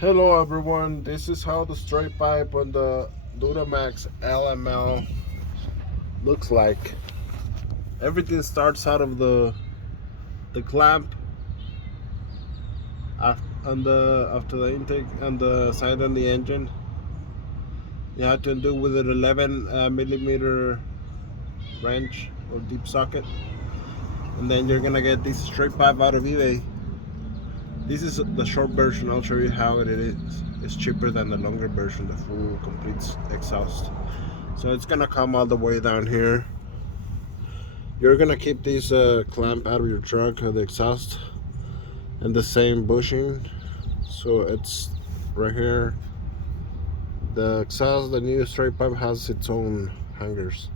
Hello everyone, this is how the straight pipe on the Duramax LML looks like. Everything starts out of the clamp on the after the intake on the side on the engine. You have to do with an 11 millimeter wrench or deep socket, and then you're gonna get this straight pipe out of eBay. This is the short version. I'll show you how it is. It's cheaper than the longer version, the full complete exhaust. So it's gonna come all the way down here. You're gonna keep this clamp out of your truck, the exhaust, and the same bushing. So it's right here. The exhaust, the new straight pipe has its own hangers.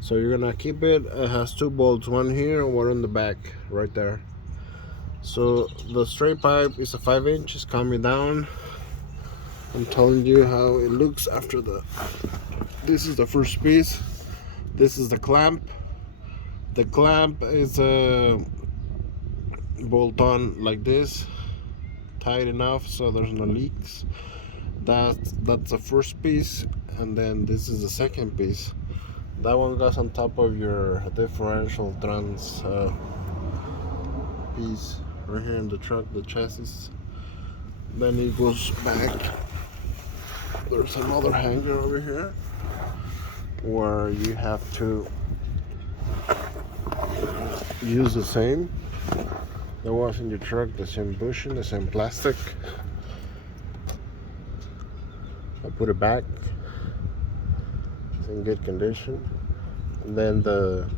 So you're gonna keep it. It has two bolts, one here and one on the back, right there. So the straight pipe is a 5-inch. It's coming down. I'm telling you how it looks after the. This is the first piece. This is the clamp. The clamp is a bolt on like this, tight enough so there's no leaks. That's the first piece, and then this is the second piece. That one goes on top of your differential trans piece right here in the truck, the chassis. Then it goes back. There's another hanger over here where you have to use the same. There was in your truck the same bushing, the same plastic. I put it back. It's in good condition. And then the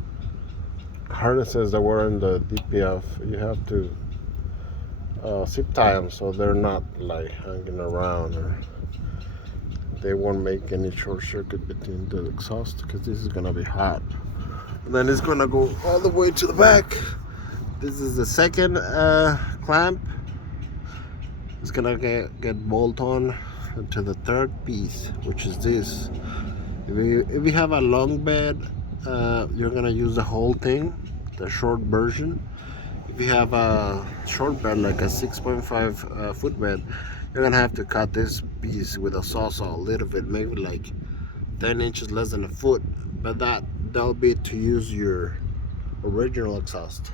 harnesses that were in the DPF, you have to zip tie them so they're not like hanging around, or they won't make any short circuit between the exhaust, because this is gonna be hot. And then it's gonna go all the way to the back. This is the second clamp. It's gonna get bolt on to the third piece, which is this. If you have a long bed, you're gonna use the whole thing, the short version. If you have a short bed, like a 6.5 foot bed, you're gonna have to cut this piece with a sawzall a little bit, maybe like 10 inches less than a foot, but that'll be to use your original exhaust.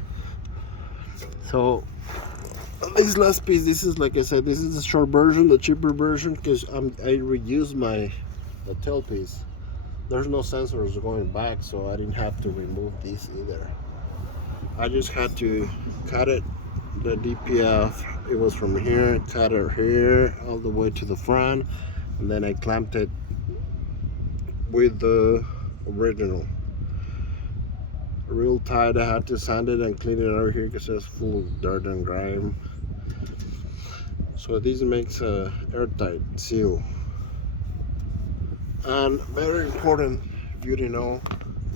So this last piece, this is, like I said, this is the short version, the cheaper version, because I reused the tail piece. There's no sensors going back, so I didn't have to remove these either. I just had to cut it, the DPF, it was from here, cut it here all the way to the front, and then I clamped it with the original real tight. I had to sand it and clean it over here because it's full of dirt and grime. So this makes a airtight seal. And very important, if you didn't know,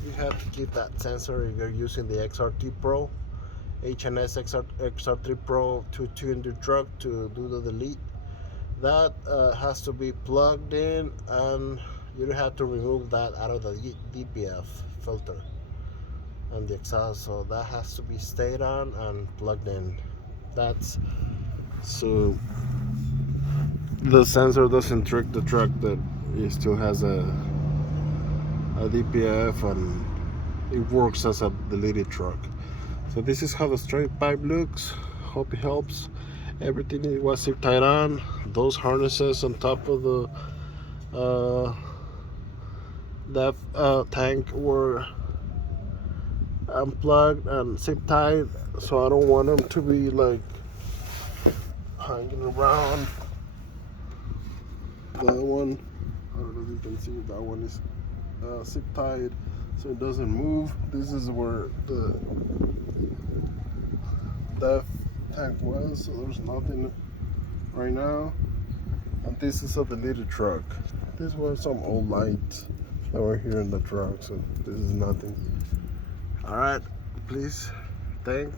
you have to keep that sensor if you're using the XRT Pro, HNS XR3 Pro to tune the truck to do the delete. That has to be plugged in, and you have to remove that out of the DPF filter and the exhaust, so that has to be stayed on and plugged in. That's so the sensor doesn't trick the truck that it still has a DPF and it works as a deleted truck. So this is how the straight pipe looks. Hope it helps. Everything was zip tied on. Those harnesses on top of the tank were unplugged and zip tied, so I don't want them to be like hanging around. That one, I don't know if you can see, that one is zip tied so it doesn't move. This is where the tank was, so there's nothing right now. And this is a deleted truck. These were some old lights that were here in the truck, so this is nothing. Alright, please thank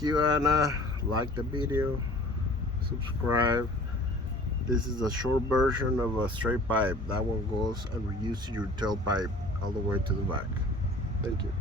you, Anna. Like the video, subscribe. This is a short version of a straight pipe. That one goes and reuse your tailpipe all the way to the back. Thank you.